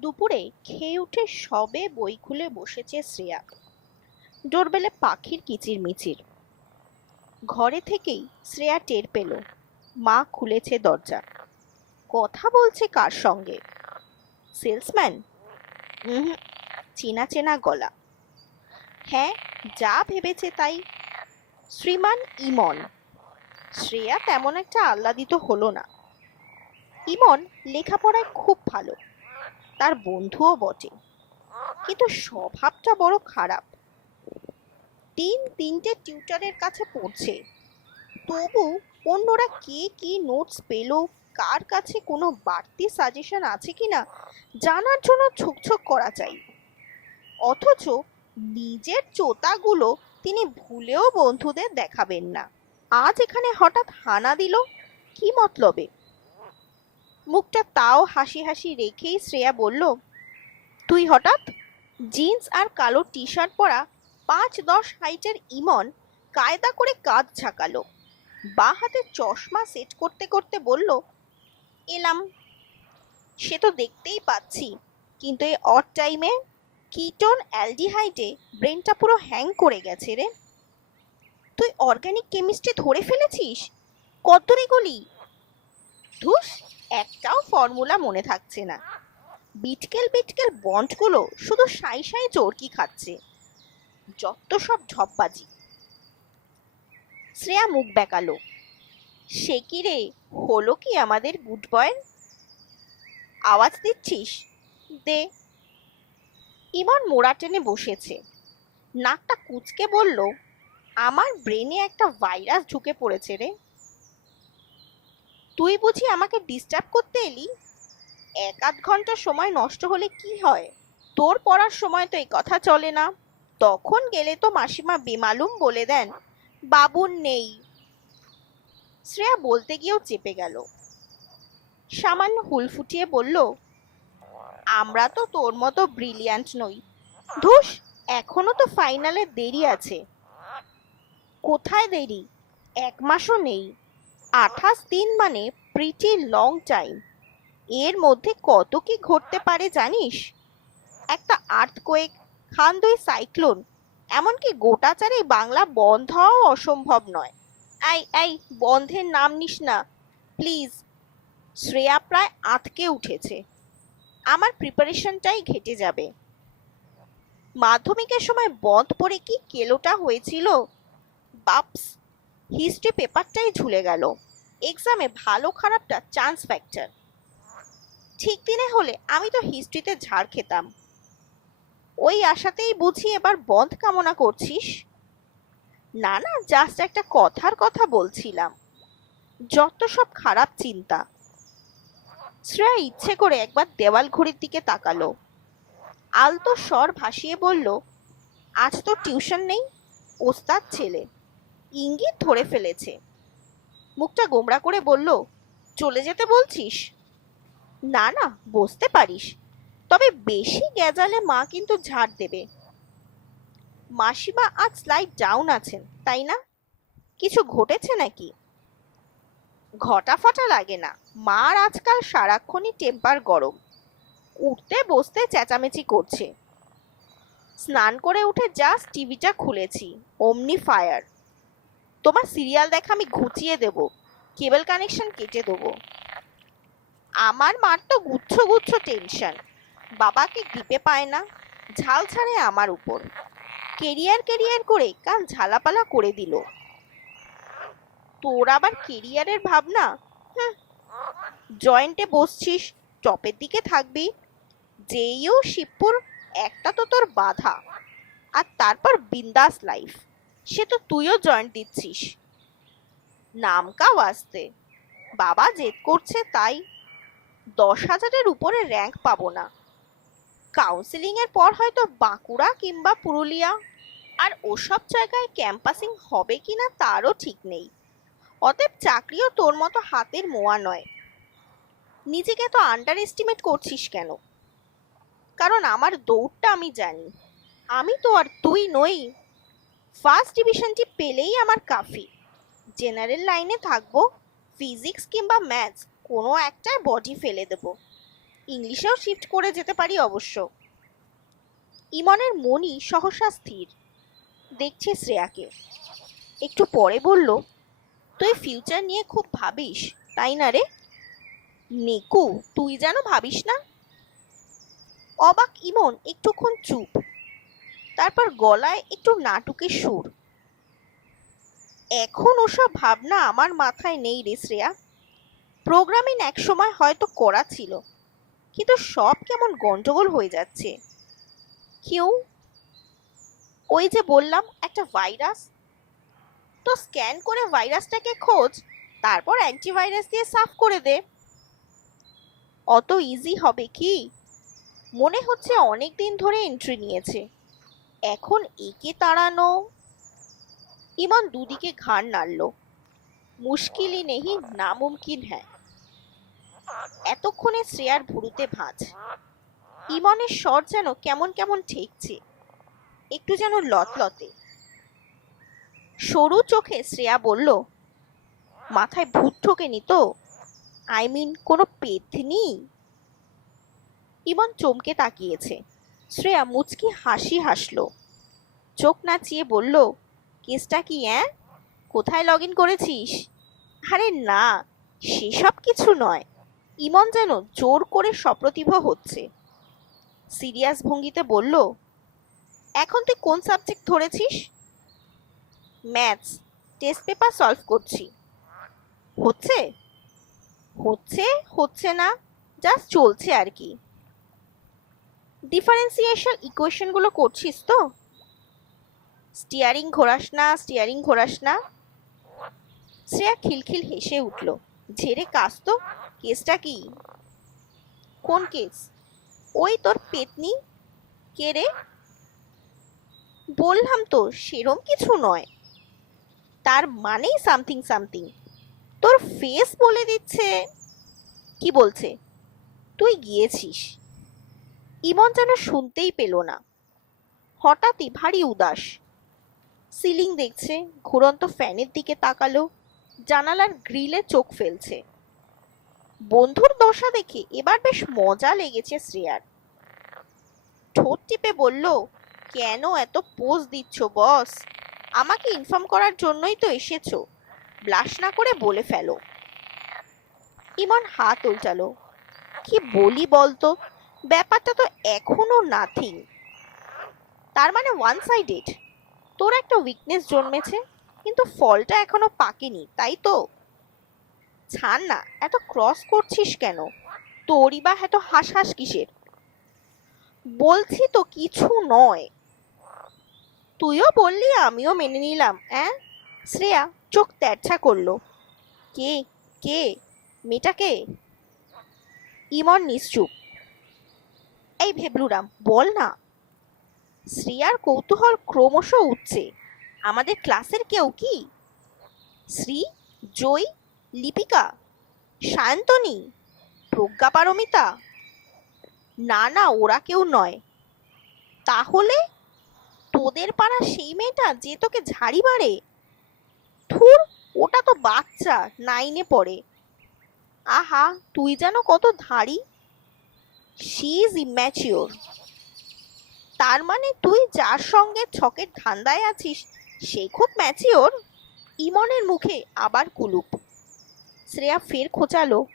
দুপুরে খেয়ে উঠে সবে বই খুলে বসেছে শ্রেয়া। ডোরবেলে পাখির কিচিরমিচির ঘরে থেকেই শ্রেয়া টের পেল, মা খুলেছে দরজা। কথা বলছে কার সঙ্গে? সেলসম্যান? চেনা চেনা গলা। হ্যাঁ যা ভেবেছে তাই। শ্রীমান ইমন। শ্রেয়া তেমন একটা আহ্লাদিত হলো না। ইমন লেখাপড়ায় খুব ভালো। তার বন্ধুও বটে। কিন্তু স্বভাবটা বড় খারাপ। তিন তিনটে টিউটারের কাছে পড়ছে। তবু অন্যরা কে কি নোটস পেল, কার কাছে কোনো বাড়তি সাজেশন আছে কিনা, জানার জন্য ছুকছুক করা চাই। অথচ নিজের চোতাগুলো তিনি ভুলেও বন্ধুদের দেখাবেন না। আজ এখানে হঠাৎ হানা দিল, কি মতলবে? মুখটা তাও হাসি হাসি রেখেই শ্রেয়া বলল, তুই হঠাৎ জিন্স আর কালো টি শার্ট পরা পাঁচ দশ হাইটের ইমন কায়দা করে কাঁধ ঝাঁকালো। বা হাতে চশমা সেট করতে করতে বলল, এলাম, সে তো দেখতেই পাচ্ছি, কিন্তু এই অড টাইমে কিটোন অ্যালডিহাইডে ব্রেনটা পুরো হ্যাং করে গেছে রে। তুই অর্গানিক কেমিস্ট্রি ধরে ফেলেছিস? কত গলি ধুস একটাও ফর্মুলা মনে থাকছে না। বিটকেল বিটকেল বন্ডগুলো শুধু সাই সাই চরকি খাচ্ছে? যত সব ঢপবাজি শ্রেয়া মুখ বেঁকালো। সে কি রে, হলো কি আমাদের গুড বয়ের আওয়াজ দিচ্ছিস? দে। ইমন মোড়া টেনে বসেছে। নাকটা কুচকে বলল, আমার ব্রেনে একটা ভাইরাস ঢুকে পড়েছে রে। তুই বুঝি আমাকে ডিস্টার্ব করতে এলি? এক আধ ঘণ্টা সময় নষ্ট হলে কি হয়? তোর পড়ার সময় তো এই কথা চলে না। তখন গেলে তো মাসিমা বেমালুম বলে দেন বাবুর নেই। শ্রেয়া বলতে গিয়েও চেপে গেল। সামান্য হুল ফুটিয়ে বলল, আমরা তো তোর মতো ব্রিলিয়ান্ট নই। ধুস, এখনও তো ফাইনালে দেরি আছে। কোথায় দেরি? এক মাসও নেই। আঠাশ দিন মানে প্রিটি লং টাইম এর মধ্যে কত কি ঘটতে পারে জানিস? একটা আর্থকোয়েক খান্দই সাইক্লোন এমনকি গোটাচারে বাংলা বন্ধ হওয়াও অসম্ভব নয়। আই আই, বন্ধের নাম নিস না। প্লিজ শ্রেয়া প্রায় আটকে উঠেছে। আমার প্রিপারেশনটাই ঘেটে যাবে। মাধ্যমিকের সময় বন্ধ পড়ে কি কেলোটা হয়েছিল? বাপস হিস্ট্রি পেপারটাই ঝুলে গেল। এক্সামে ভালো খারাপটা চান্স ফ্যাক্টর ঠিক দিনে হলে আমি তো হিস্ট্রিতে ঝাড় খেতাম। ওই আশাতেই বুঝি এবার বন্ধ কামনা করছিস? না না জাস্ট একটা কথার কথা বলছিলাম। যত সব খারাপ চিন্তা। শ্রেয়া ইচ্ছে করে একবার দেওয়াল ঘড়ির দিকে তাকালো। আলতো স্বর ভাসিয়ে বলল, আজ তো টিউশন নেই, ওস্তাদ ছেলে। ইঙ্গিত ধরে ফেলেছে। মুখটা গোমড়া করে বলল, চলে যেতে বলছিস? না না, বসতে পারিস। তবে বেশি গেজালে মা কিন্তু ঝাড় দেবে। মাসিমা আজ স্লাইড ডাউন আছেন, তাই না? কিছু ঘটেছে নাকি? ঘটা ফটা লাগে না। মার আজকাল সারাক্ষণই টেম্পার গরম। উঠতে, বসতে চেঁচামেচি করছে। স্নান করে উঠে জাস্ট টিভিটা খুলেছি, অমনি ফায়ার তোমার সিরিয়াল দেখা আমি ঘুচিয়ে দেব। কেবল কানেকশন কেটে দেবো। আমার মার তো গুচ্ছ গুচ্ছ টেনশন বাবাকে গ্রিপে পায় না? ঝাল ছাড়ে আমার উপর। কেরিয়ার কেরিয়ার করে কাল ঝালাপালা করে দিল। তোর আবার কেরিয়ারের ভাবনা? জয়েন্টে বসছিস, টপের দিকে থাকবি। যেইও শিবপুর একটা তো তোর বাধা। আর তারপর বিন্দাস লাইফ সে তো তুইও জয়েন্ট দিচ্ছিস। নামকা আসতে। বাবা জেদ করছে তাই দশ হাজারের উপরে র্যাঙ্ক পাবো না। কাউন্সিলিং এর পর হয়তো বাঁকুড়া কিংবা পুরুলিয়া। আর ওসব জায়গায় ক্যাম্পাসিং হবে কি না তারও ঠিক নেই। অতএব চাকরিও তোর মতো হাতের মোয়া নয়। নিজেকে তো আন্ডার এস্টিমেট করছিস কেন? কারণ আমার দৌড়টা আমি জানি। আমি তো আর তুই নই। ফার্স্ট ডিভিশনটি পেলেই আমার কাফি। জেনারেল লাইনে থাকব ফিজিক্স কিংবা ম্যাথস কোনো একটায় বডি ফেলে দেবো। ইংলিশেও শিফট করে যেতে পারি অবশ্য। ইমনের মনই সহসা স্থির। দেখছে শ্রেয়াকে। একটু পরে বলল, তুই ফিউচার নিয়ে খুব ভাবিস, তাই না রে? নেকু, তুই যেন ভাবিস না? অবাক ইমন একটুক্ষণ চুপ। তারপর গলায় একটু নাটুকের সুর। এখন ওসব ভাবনা আমার মাথায় নেই রে শ্রেয়া। প্রোগ্রামিং একসময় হয়তো করা ছিল, কিন্তু সব কেমন গন্ডগোল হয়ে যাচ্ছে। কেউ ওই যে বললাম, একটা ভাইরাস। তো স্ক্যান করে ভাইরাসটাকে খোঁজ, তারপর অ্যান্টিভাইরাস দিয়ে সাফ করে দে। অত ইজি হবে কি? মনে হচ্ছে অনেক দিন ধরে এন্ট্রি নিয়েছে। এখন একে তাড়ানো। ইমন দুদিকে ঘাড় নাড়ল। মুশকিলই নেহি নামুমকিন হ্যাঁ এতক্ষণে শ্রেয়ার ভুরুতে ভাঁজ। ইমনের স্বর যেন কেমন কেমন ঠেকছে, একটু যেন লতলতে সরু চোখে শ্রেয়া বলল, মাথায় ভূত ঠোকেনি তো? আই মিন কোনো পেতনি? ইমন চমকে তাকিয়েছে। শ্রেয়া মুচকি হাসি হাসলো। চোখ নাচিয়ে বলল, কেসটা কি, অ্যাঁ? কোথায় লগ ইন করেছিস? আরে না, সেসব কিছু নয়। ইমন যেন জোর করে সপ্রতিভ হচ্ছে। সিরিয়াস ভঙ্গিতে বলল, এখন তুই কোন সাবজেক্ট ধরেছিস? ম্যাথস। টেস্ট পেপার সলভ করছি। হচ্ছে? হচ্ছে হচ্ছে না, জাস্ট চলছে আর কি। ডিফারেন্সিয়েশন ইকুয়েশনগুলো করছিস তো? স্টিয়ারিং ঘোরাস না স্টিয়ারিং ঘোরাস না। শ্রেয়া খিলখিল হেসে উঠল, ঝেড়ে কাজ তো, কেসটা কি? কোন কেস? ওই তোর পেতনি। কে রে? বললাম তো, সেরম কিছু নয়। তার মানেই সামথিং সামথিং তোর ফেস বলে দিচ্ছে। কি বলছে? তুই গিয়েছিস। ইমন যেন শুনতেই পেল না। হঠাৎই ভারী উদাস। সিলিং দেখছে, ঘুরন্ত ফ্যানের দিকে তাকালো, জানালার গ্রিলে চোখ ফেলছে। বন্ধুর দশা দেখে এবার বেশ মজা লেগেছে শ্রেয়ার। ঠোঁট টিপে বলল, কেন এত পোজ দিচ্ছ, বস? আমাকে ইনফর্ম করার জন্যই তো এসেছ। ব্লাশ না করে বলে ফেলো। ইমন হাত উল্টালো, কি বলি বলতো? ব্যাপারটা তো এখনও নাথিং তার মানে ওয়ান সাইডেড তোর একটা উইকনেস জন্মেছে, কিন্তু ফলটা এখনও পাকেনি, তাই তো? ছাড় না, এত ক্রস করছিস কেন? তোরই বা এত হাস হাস কিসের? বলছি তো কিছু নয়। তুইও বললি, আমিও মেনে নিলাম, অ্যাঁ? শ্রেয়া, চোখ তেরছা করল। কে? কে? মেয়েটা কে? ইমন নিশ্চুপ। এই ভেবলুরাম বল না। শ্রেয়ার কৌতূহল ক্রমশ উঠছে। আমাদের ক্লাসের কেউ কি? শ্রী জয় লিপিকা সায়ন্তনী প্রজ্ঞা পারমিতা। না না, ওরা কেউ নয়। তাহলে তোদের পাড়া সেই মেয়েটা যে তোকে ঝাড়ি মারে? থুর ওটা তো বাচ্চা, নাইনে পড়ে। আহা, তুই যেন কত ধাড়ি। শি ইজ ইম্যাচিওর তার মানে তুই যার সঙ্গে ছকের ধান্দায় আছিস, সে খুব ম্যাচিওর ইমনের মুখে আবার কুলুপ। শ্রেয়া ফের খোঁচালো।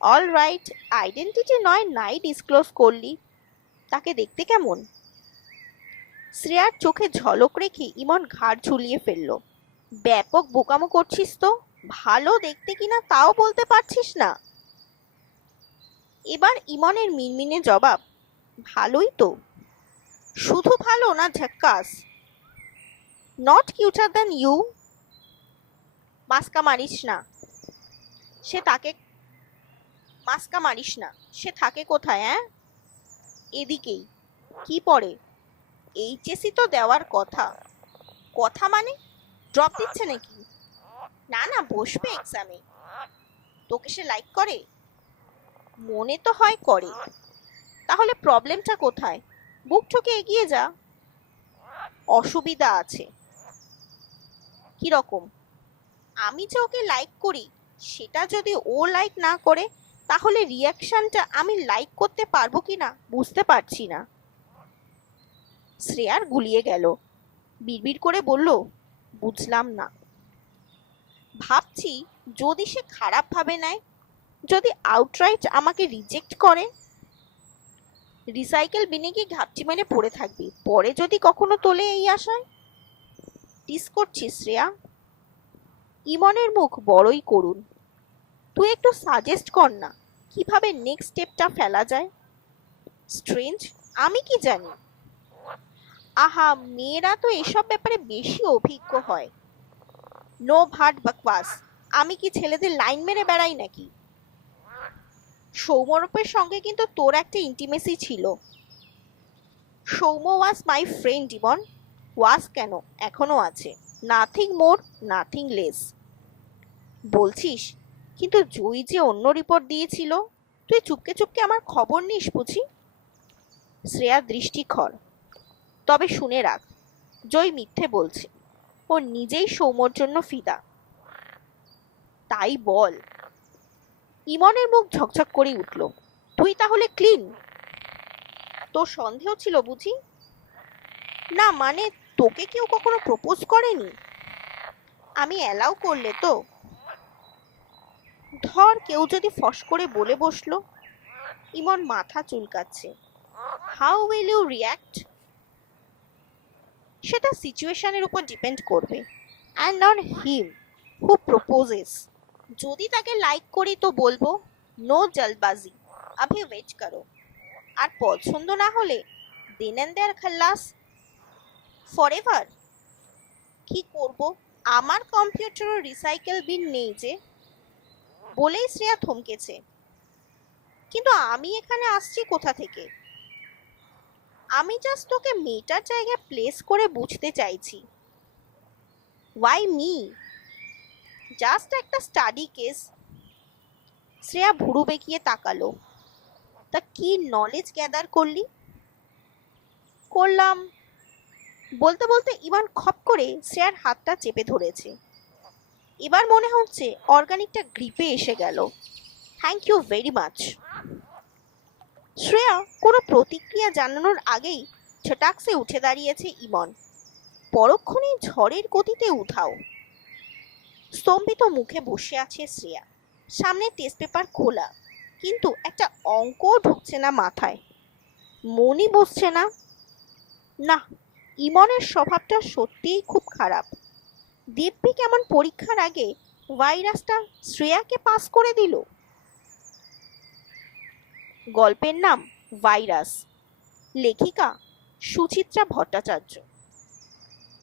অল রাইট আইডেন্টিটি নয়, নাই ডিসক্লোজ করলি। তাকে দেখতে কেমন? শ্রেয়ার চোখে ঝলক রেখে ইমন ঘাড় ঝুলিয়ে ফেলল। ব্যাপক বোকামো করছিস তো? ভালো দেখতে কিনা তাও বলতে পারছিস না। এবার ইমনের মিনমিনে জবাব, ভালোই তো। শুধু ভালো না ঝাক্কাস। নট কিউটার দ্যান ইউ মাস্কা মারিস না। সে তাকে, মাস্কা মারিস না। সে থাকে কোথায় হ্যাঁ এদিকেই। কি পড়ে এইচএসি তো দেওয়ার কথা। কথা মানে? ড্রপ দিচ্ছে নাকি? না না, বসবে এক্সামে তোকে সে লাইক করে? মনে তো হয় করে। তাহলে প্রবলেমটা কোথায়? বুক ঠকে এগিয়ে যা। অসুবিধা আছে। কি রকম? আমি যে ওকে লাইক করি, সেটা যদি ও লাইক না করে, তাহলে রিয়াকশনটা আমি লাইক করতে পারব কি না বুঝতে পারছি না। শ্রেয়ার গুলিয়ে গেল। বিড়বিড় করে বলল, বুঝলাম না। ভাবছি যদি সে খারাপ ভাবে নেয় যদি আউটরাইট আমাকে রিজেক্ট করে রিসাইকেল বিনে গিয়ে ঘাপটি মেরে পড়ে থাকবি। পরে যদি কখনো তোলে এই আশায়? টিস করছিস শ্রেয়া। ইমনের মুখ বড়ই করুন তুই একটু সাজেস্ট কর না, কীভাবে নেক্সট স্টেপটা ফেলা যায়? স্ট্রেঞ্জ আমি কি জানি? আহা, মেয়েরা তো এসব ব্যাপারে বেশি অভিজ্ঞ হয়। নো ভাট বকবাস, আমি কি ছেলেদের লাইন মেরে বেড়াই নাকি? সৌমরূপের সঙ্গে কিন্তু তোর একটা ইন্টিমেসি ছিল। Soum was my friend Imon was কেন? এখনও আছে। নাথিং মোর নাথিং লেস বলছিস, কিন্তু জয়ী যে অন্য রিপোর্ট দিয়েছিল, তুই চুপকে চুপকে আমার খবর নিস বুঝি? দৃষ্টি খর। তবে শুনে রাখ জয় মিথ্যে বলছে। ও নিজেই সৌমর জন্য ফিদা। তাই বল। ইমনের মুখ ঝকঝক করে উঠল। তুই তাহলে ক্লিন? তোর সন্দেহ ছিল বুঝি? না মানে তোকে কেউ কখনো প্রপোজ করেনি? আমি অ্যালাউ করলে তো? ধর কেউ যদি ফস করে বলে বসল। ইমন মাথা চুলকাচ্ছে। হাউ উইল ইউ রিয়্যাক্ট সেটা সিচুয়েশনের উপর ডিপেন্ড করবে। And on him, who proposes. যদি তাকে লাইক করি তো বলব নো জলবাজি আভি ওয়েট করো। আর পছন্দ না হলে দিন অ্যান্ড দেয়ার খাল্লাস ফর এভার কি করব? আমার কম্পিউটারও রিসাইকেল বিন নেই যে, বলেই শ্রেয়া থমকেছে। কিন্তু আমি এখানে আসছি কোথা থেকে? আমি জাস্ট তোকে মেয়েটার জায়গায় প্লেস করে বুঝতে চাইছি। ওয়াই মি জাস্ট একটা স্টাডি কেস শ্রেয়া ভুরু বেঁকিয়ে তাকালো। তা কি নলেজ গ্যাদার করলি? করলাম। বলতে বলতে ইমান খপ করে শ্রেয়ার হাতটা চেপে ধরেছে। এবার মনে হচ্ছে অর্গানিকটা গ্রিপে এসে গেল। Thank you very much Shreya কোনো প্রতিক্রিয়া জানানোর আগেই ছটাকসে উঠে দাঁড়িয়েছে ইমন। পরক্ষণেই ঝড়ের গতিতে উঠাও স্তম্ভিত মুখে বসে আছে শ্রেয়া। সামনে টেস্ট পেপার খোলা, কিন্তু একটা অঙ্কও ঢুকছে না মাথায়। মনই বসছে না। না, ইমনের স্বভাবটা সত্যিই খুব খারাপ। দিব্যি কেমন পরীক্ষার আগে ভাইরাসটা শ্রেয়াকে পাস করে দিল? গল্পের নাম ভাইরাস। লেখিকা সুচিত্রা ভট্টাচার্য।